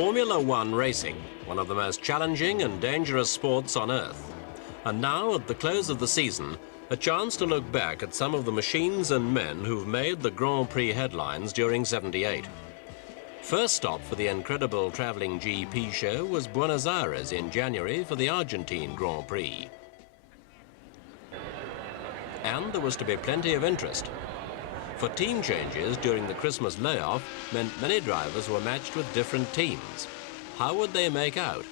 Formula One racing, one of the most challenging and dangerous sports on Earth. And now, at the close of the season, a chance to look back at some of the machines and men who've made the Grand Prix headlines during '78. First stop for the incredible travelling GP show was Buenos Aires in January for the Argentine Grand Prix. And there was to be plenty of interest. For team changes during the Christmas layoff meant many drivers were matched with different teams. How would they make out?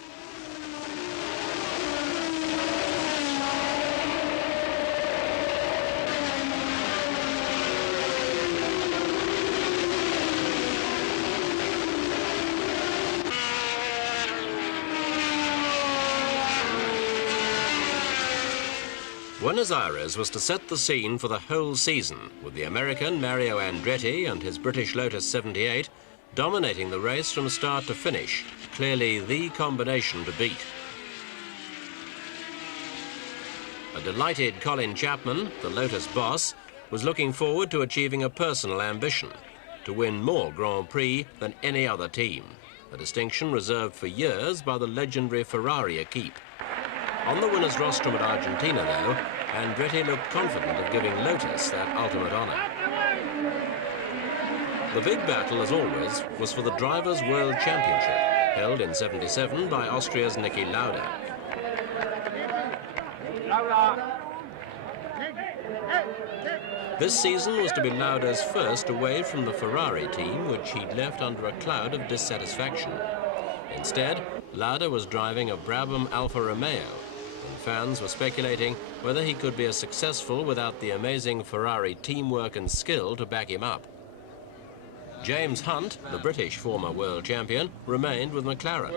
Buenos Aires was to set the scene for the whole season, with the American Mario Andretti and his British Lotus 78 dominating the race from start to finish, clearly the combination to beat. A delighted Colin Chapman, the Lotus boss, was looking forward to achieving a personal ambition, to win more Grand Prix than any other team, a distinction reserved for years by the legendary Ferrari equipe. On the winner's rostrum at Argentina, though, Andretti looked confident of giving Lotus that ultimate honour. The big battle, as always, was for the Drivers' World Championship, held in '77 by Austria's Niki Lauda. This season was to be Lauda's first away from the Ferrari team, which he'd left under a cloud of dissatisfaction. Instead, Lauda was driving a Brabham Alfa Romeo, and fans were speculating whether he could be as successful without the amazing Ferrari teamwork and skill to back him up. James Hunt, the British former world champion, remained with McLaren.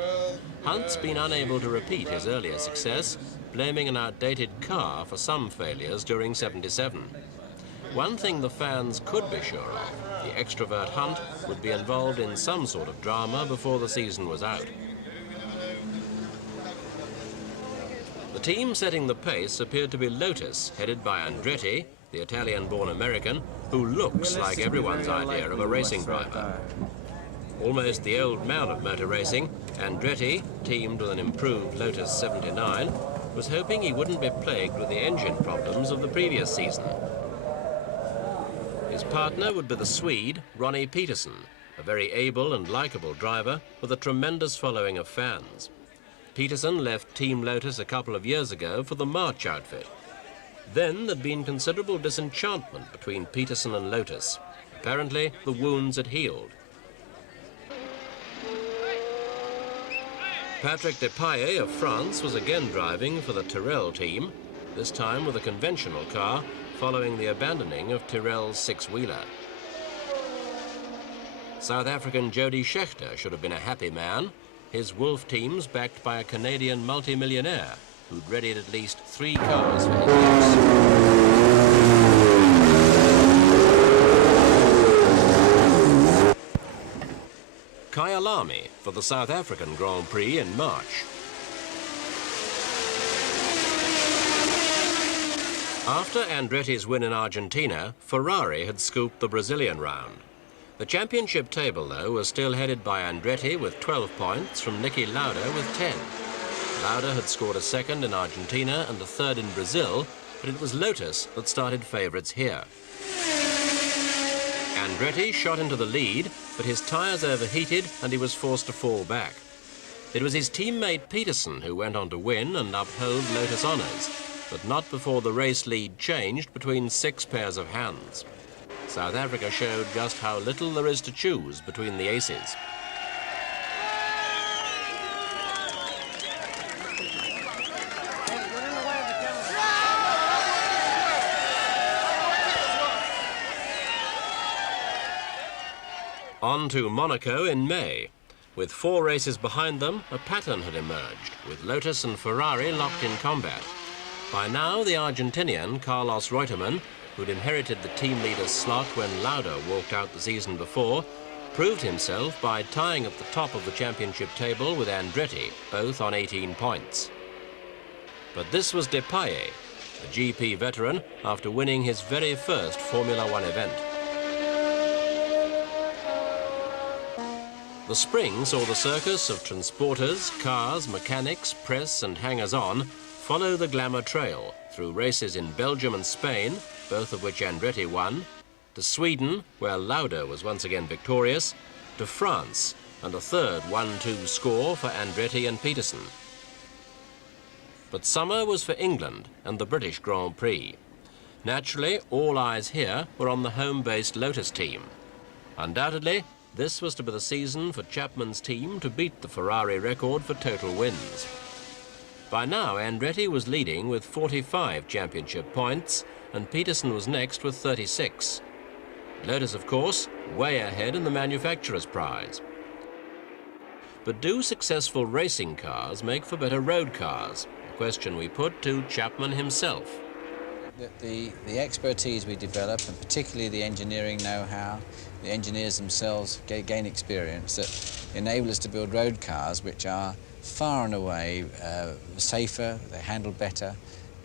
Hunt's been unable to repeat his earlier success, blaming an outdated car for some failures during '77. One thing the fans could be sure of, the extrovert Hunt would be involved in some sort of drama before the season was out. The team setting the pace appeared to be Lotus, headed by Andretti, the Italian-born American, who looks like everyone's idea of a racing driver. Almost the old man of motor racing, Andretti, teamed with an improved Lotus 79, was hoping he wouldn't be plagued with the engine problems of the previous season. His partner would be the Swede, Ronnie Peterson, a very able and likeable driver with a tremendous following of fans. Peterson left Team Lotus a couple of years ago for the March outfit. Then there'd been considerable disenchantment between Peterson and Lotus. Apparently, the wounds had healed. Patrick Depailler of France was again driving for the Tyrrell team, this time with a conventional car, following the abandoning of Tyrrell's six-wheeler. South African Jody Scheckter should have been a happy man. His Wolf team's backed by a Canadian multi-millionaire who'd readied at least 3 cars for his use. Kyalami for the South African Grand Prix in March. After Andretti's win in Argentina, Ferrari had scooped the Brazilian round. The championship table, though, was still headed by Andretti with 12 points from Niki Lauda with 10. Lauda had scored a second in Argentina and a third in Brazil, but it was Lotus that started favourites here. Andretti shot into the lead, but his tyres overheated and he was forced to fall back. It was his teammate Peterson who went on to win and uphold Lotus honours, but not before the race lead changed between 6 pairs of hands. South Africa showed just how little there is to choose between the aces. On to Monaco in May. With 4 races behind them, a pattern had emerged, with Lotus and Ferrari locked in combat. By now, the Argentinian Carlos Reutemann, who'd inherited the team leader's slot when Lauda walked out the season before, proved himself by tying at the top of the championship table with Andretti, both on 18 points. But this was Depailler, a GP veteran, after winning his very first Formula One event. The spring saw the circus of transporters, cars, mechanics, press and hangers-on follow the glamour trail through races in Belgium and Spain, both of which Andretti won, to Sweden, where Lauda was once again victorious, to France, and a third 1-2 score for Andretti and Peterson. But summer was for England and the British Grand Prix. Naturally, all eyes here were on the home-based Lotus team. Undoubtedly, this was to be the season for Chapman's team to beat the Ferrari record for total wins. By now, Andretti was leading with 45 championship points, and Peterson was next with 36. Lotus, of course, way ahead in the manufacturer's prize. But do successful racing cars make for better road cars? A question we put to Chapman himself. The expertise we develop, and particularly the engineering know-how, the engineers themselves gain experience that enable us to build road cars which are far and away safer, they handle better,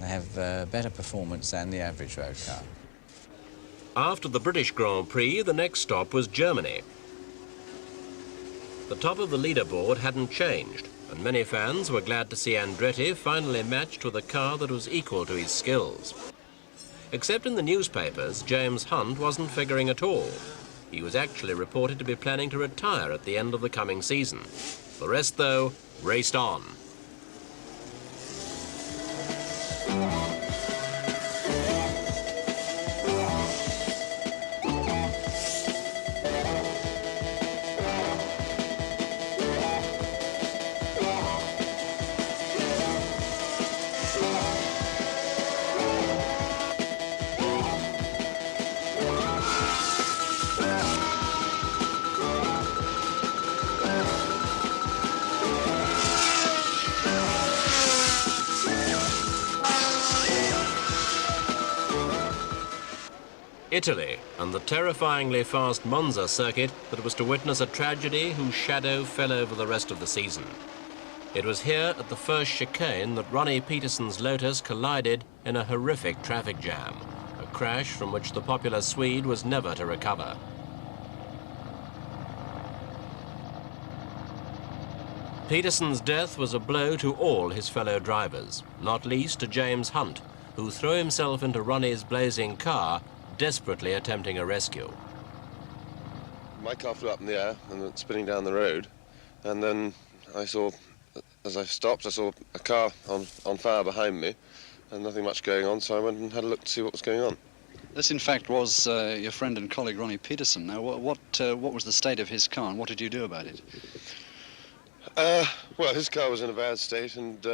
they have better performance than the average road car. After the British Grand Prix, the next stop was Germany. The top of the leaderboard hadn't changed, and many fans were glad to see Andretti finally matched with a car that was equal to his skills. Except in the newspapers, James Hunt wasn't figuring at all. He was actually reported to be planning to retire at the end of the coming season. The rest, though, raced on. Italy, and the terrifyingly fast Monza circuit that was to witness a tragedy whose shadow fell over the rest of the season. It was here at the first chicane that Ronnie Peterson's Lotus collided in a horrific traffic jam, a crash from which the popular Swede was never to recover. Peterson's death was a blow to all his fellow drivers, not least to James Hunt, who threw himself into Ronnie's blazing car, desperately attempting a rescue. My car flew up in the air and went spinning down the road, and then I saw, as I stopped, I saw a car on fire behind me and nothing much going on, so I went and had a look to see what was going on. This, in fact, was your friend and colleague Ronnie Peterson. Now, what was the state of his car, and what did you do about it? Well, his car was in a bad state, and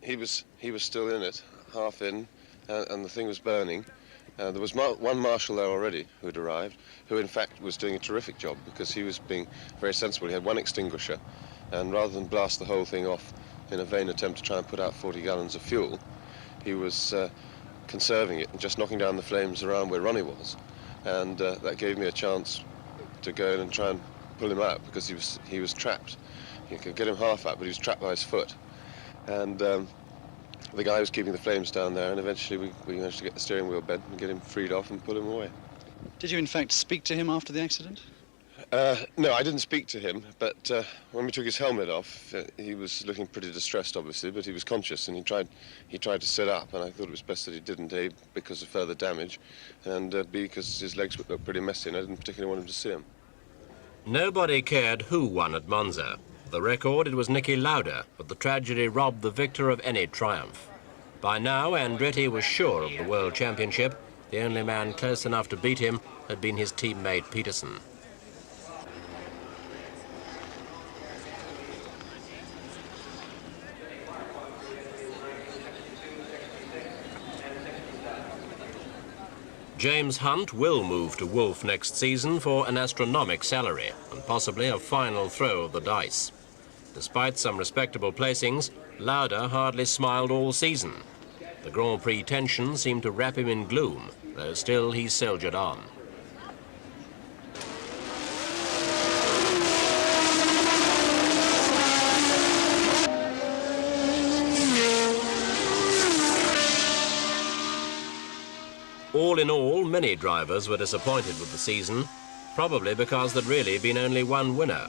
he was still in it, half in, and the thing was burning. There was one marshal there already who had arrived, who in fact was doing a terrific job because he was being very sensible. He had one extinguisher, and rather than blast the whole thing off in a vain attempt to try and put out 40 gallons of fuel, he was conserving it and just knocking down the flames around where Ronnie was. And that gave me a chance to go in and try and pull him out because he was trapped. You could get him half out, but he was trapped by his foot. And the guy was keeping the flames down there, and eventually we managed to get the steering wheel bent and get him freed off and pull him away. Did you, in fact, speak to him after the accident? No, I didn't speak to him, but when we took his helmet off, he was looking pretty distressed, obviously, but he was conscious, and he tried to sit up, and I thought it was best that he didn't, A, because of further damage, and B, because his legs looked pretty messy, and I didn't particularly want him to see him. Nobody cared who won at Monza. The record, it was Niki Lauda, but the tragedy robbed the victor of any triumph. By now, Andretti was sure of the World Championship. The only man close enough to beat him had been his teammate Peterson. James Hunt will move to Wolf next season for an astronomical salary and possibly a final throw of the dice. Despite some respectable placings, Lauda hardly smiled all season. The Grand Prix tension seemed to wrap him in gloom, though still he soldiered on. All in all, many drivers were disappointed with the season. probably because there'd really been only one winner,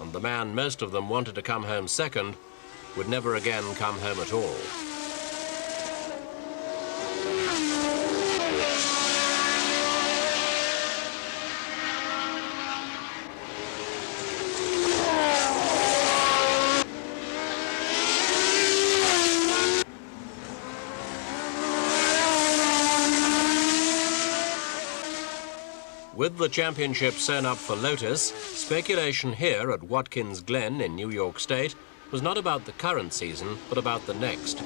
and the man most of them wanted to come home second would never again come home at all. With the championship sewn up for Lotus, speculation here at Watkins Glen in New York State was not about the current season, but about the next.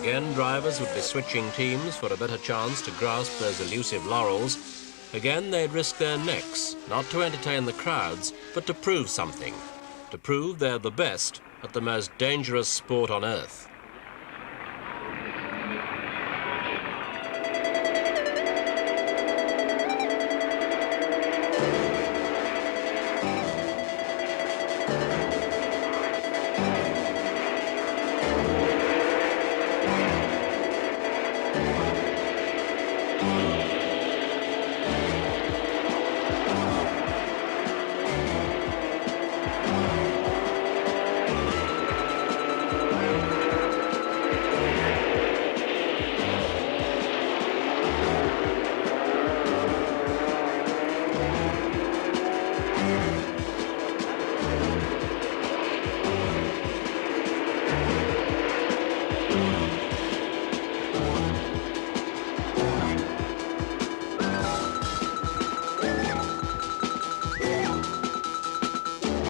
Again, drivers would be switching teams for a better chance to grasp those elusive laurels. Again, they'd risk their necks, not to entertain the crowds, but to prove something. To prove they're the best at the most dangerous sport on earth.